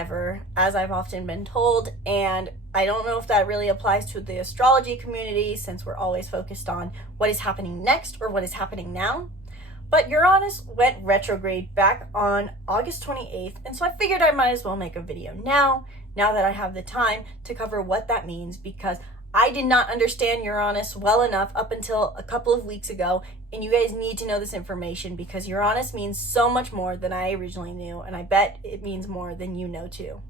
never, as I've often been told, and I don't know if that really applies to the astrology community since we're always focused on what is happening next or what is happening now. But Uranus went retrograde back on August 28th, and so I figured I might as well make a video now that I have the time to cover what that means, because I did not understand Uranus well enough up until a couple of weeks ago, and you guys need to know this information because Uranus means so much more than I originally knew, and I bet it means more than you know too.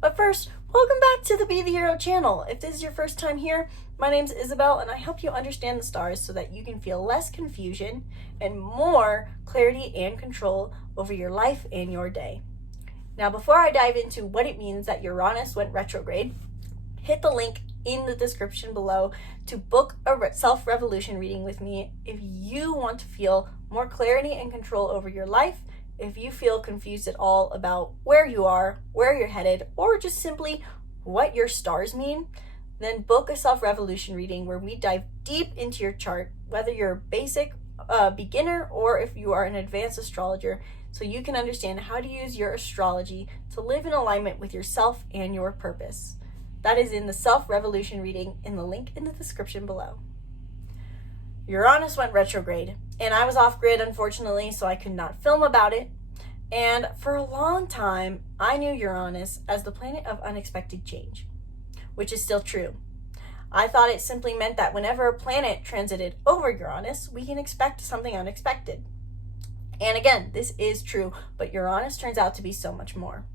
But first, welcome back to the Be The Hero channel. If this is your first time here, my name's Isabelle, and I help you understand the stars so that you can feel less confusion and more clarity and control over your life and your day. Now, before I dive into what it means that Uranus went retrograde, hit the link in the description below to book a self-revolution reading with me if you want to feel more clarity and control over your life. If you feel confused at all about where you are, where you're headed, or just simply what your stars mean, then book a self-revolution reading where we dive deep into your chart, whether you're a basic beginner or if you are an advanced astrologer, so you can understand how to use your astrology to live in alignment with yourself and your purpose. That is in the self-revolution reading in the link in the description below. Uranus went retrograde, and I was off-grid, unfortunately, so I could not film about it. And for a long time, I knew Uranus as the planet of unexpected change, which is still true. I thought it simply meant that whenever a planet transited over Uranus, we can expect something unexpected. And again, this is true, but Uranus turns out to be so much more.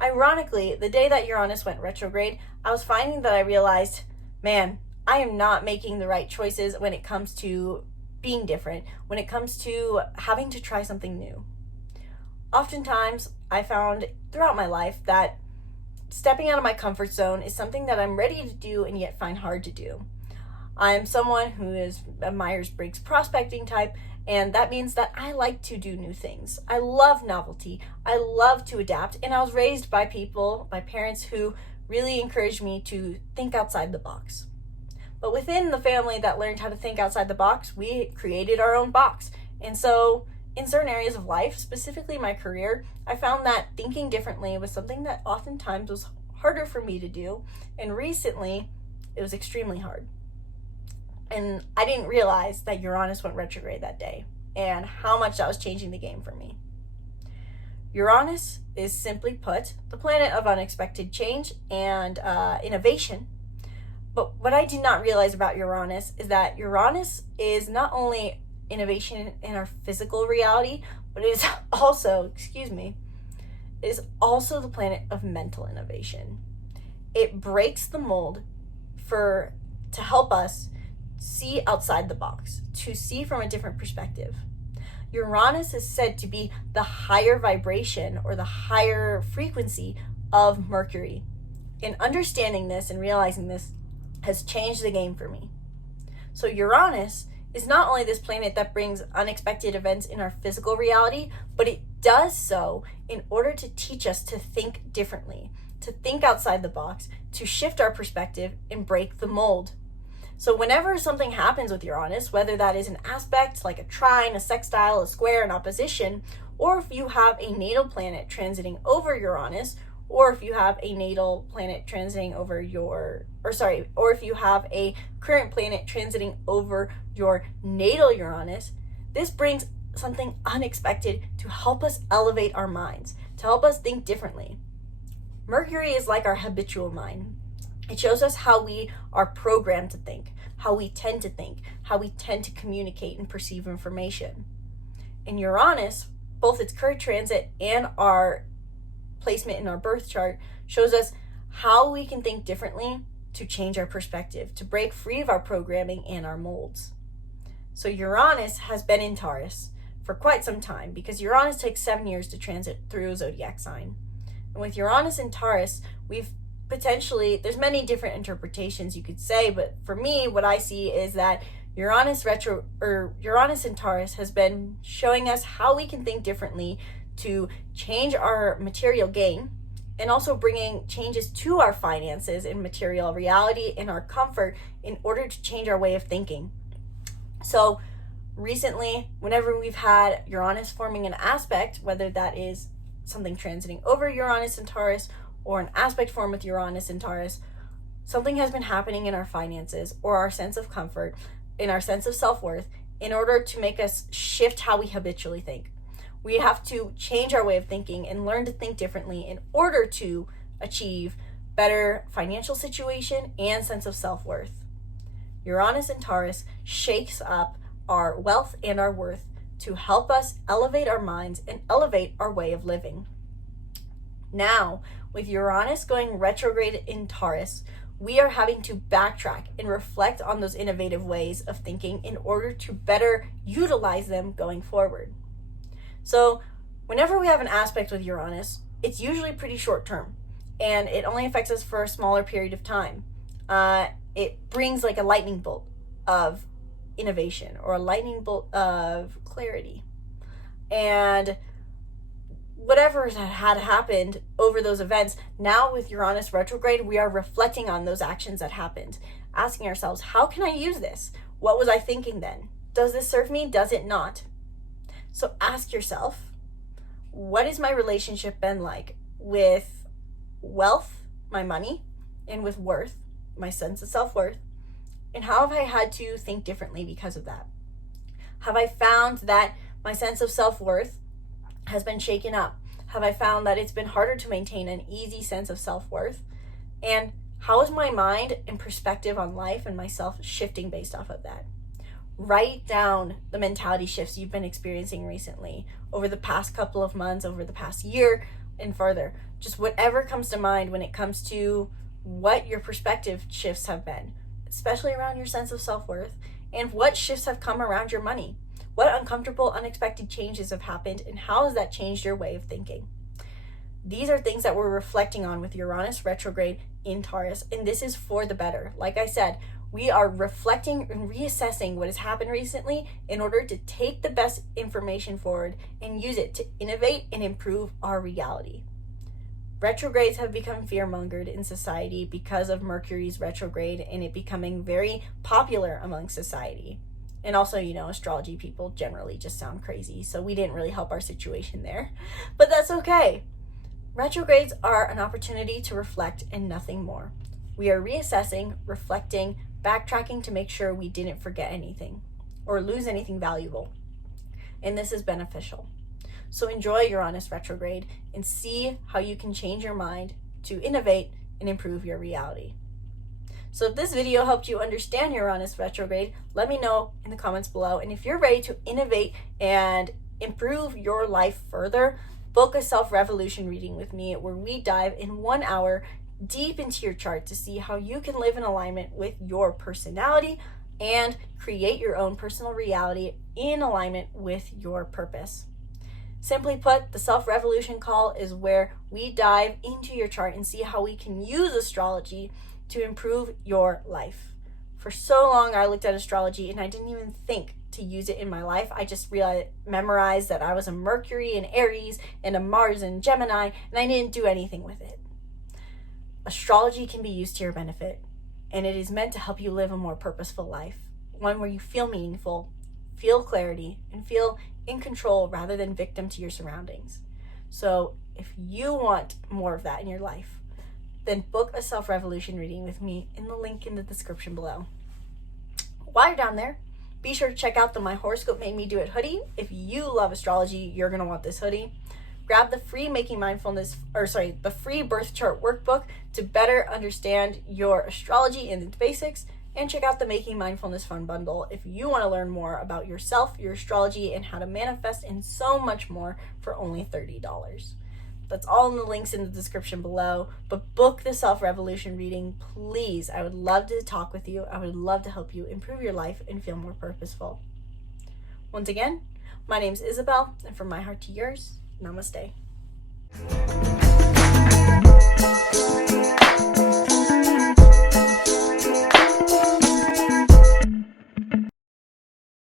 Ironically, the day that Uranus went retrograde, I was finding that I realized, man, I am not making the right choices when it comes to being different, when it comes to having to try something new. Oftentimes, I found throughout my life that stepping out of my comfort zone is something that I'm ready to do and yet find hard to do. I'm someone who is a Myers-Briggs prospecting type, and that means that I like to do new things. I love novelty. I love to adapt, and I was raised by parents who really encouraged me to think outside the box. But within the family that learned how to think outside the box, we created our own box. And so in certain areas of life, specifically my career, I found that thinking differently was something that oftentimes was harder for me to do. And recently, it was extremely hard. And I didn't realize that Uranus went retrograde that day and how much that was changing the game for me. Uranus is, simply put, the planet of unexpected change and innovation. But what I did not realize about Uranus is that Uranus is not only innovation in our physical reality, but it is also, is also the planet of mental innovation. It breaks the mold to help us see outside the box, to see from a different perspective. Uranus is said to be the higher vibration or the higher frequency of Mercury. And understanding this and realizing this has changed the game for me. So Uranus is not only this planet that brings unexpected events in our physical reality, but it does so in order to teach us to think differently, to think outside the box, to shift our perspective and break the mold. So whenever something happens with Uranus, whether that is an aspect like a trine, a sextile, a square, an opposition, or if you have a natal planet transiting over Uranus, or if you have a natal planet transiting over or if you have a current planet transiting over your natal Uranus, this brings something unexpected to help us elevate our minds, to help us think differently. Mercury is like our habitual mind. It shows us how we are programmed to think, how we tend to think, how we tend to communicate and perceive information. In Uranus, both its current transit and our placement in our birth chart shows us how we can think differently to change our perspective, to break free of our programming and our molds. So Uranus has been in Taurus for quite some time because Uranus takes 7 years to transit through a zodiac sign. And with Uranus in Taurus, there's many different interpretations you could say, but for me, what I see is that Uranus in Taurus has been showing us how we can think differently to change our material gain, and also bringing changes to our finances and material reality and our comfort in order to change our way of thinking. So recently, whenever we've had Uranus forming an aspect, whether that is something transiting over Uranus and Taurus, or an aspect form with Uranus and Taurus, something has been happening in our finances or our sense of comfort, in our sense of self-worth, in order to make us shift how we habitually think. We have to change our way of thinking and learn to think differently in order to achieve better financial situation and sense of self-worth. Uranus and Taurus shakes up our wealth and our worth to help us elevate our minds and elevate our way of living. Now, with Uranus going retrograde in Taurus, we are having to backtrack and reflect on those innovative ways of thinking in order to better utilize them going forward. So whenever we have an aspect with Uranus, it's usually pretty short term, and it only affects us for a smaller period of time. It brings like a lightning bolt of innovation or a lightning bolt of clarity. And whatever had happened over those events, now with Uranus retrograde, we are reflecting on those actions that happened, asking ourselves, how can I use this? What was I thinking then? Does this serve me? Does it not? So ask yourself, what has my relationship been like with wealth, my money, and with worth, my sense of self-worth? And how have I had to think differently because of that? Have I found that my sense of self-worth has been shaken up? Have I found that it's been harder to maintain an easy sense of self-worth? And how is my mind and perspective on life and myself shifting based off of that? Write down the mentality shifts you've been experiencing recently, over the past couple of months, over the past year, and further. Just whatever comes to mind when it comes to what your perspective shifts have been, especially around your sense of self-worth, and what shifts have come around your money. What uncomfortable, unexpected changes have happened, and how has that changed your way of thinking? These are things that we're reflecting on with Uranus retrograde in Taurus, and this is for the better. Like I said, we are reflecting and reassessing what has happened recently in order to take the best information forward and use it to innovate and improve our reality. Retrogrades have become fear-mongered in society because of Mercury's retrograde and it becoming very popular among society. And also, astrology people generally just sound crazy, so we didn't really help our situation there. But that's okay. Retrogrades are an opportunity to reflect and nothing more. We are reassessing, reflecting, backtracking to make sure we didn't forget anything or lose anything valuable. And this is beneficial. So enjoy Uranus retrograde and see how you can change your mind to innovate and improve your reality. So if this video helped you understand Uranus retrograde, let me know in the comments below. And if you're ready to innovate and improve your life further, book a self-revolution reading with me where we dive in 1 hour deep into your chart to see how you can live in alignment with your personality and create your own personal reality in alignment with your purpose. Simply put, the self-revolution call is where we dive into your chart and see how we can use astrology to improve your life. For so long, I looked at astrology and I didn't even think to use it in my life. I just memorized that I was a Mercury in Aries and a Mars in Gemini, and I didn't do anything with it. Astrology can be used to your benefit, and it is meant to help you live a more purposeful life, one where you feel meaningful, feel clarity, and feel in control rather than victim to your surroundings. So if you want more of that in your life, then book a self-revolution reading with me in the link in the description below. While you're down there, be sure to check out the My Horoscope Made Me Do It hoodie. If you love astrology, you're going to want this hoodie. Grab the free the free birth chart workbook to better understand your astrology and its basics, and check out the Making Mindfulness Fun bundle if you want to learn more about yourself, your astrology, and how to manifest, and so much more for only $30. That's all in the links in the description below. But book the self-revolution reading, please. I would love to talk with you. I would love to help you improve your life and feel more purposeful. Once again, my name's Isabelle, and from my heart to yours, namaste.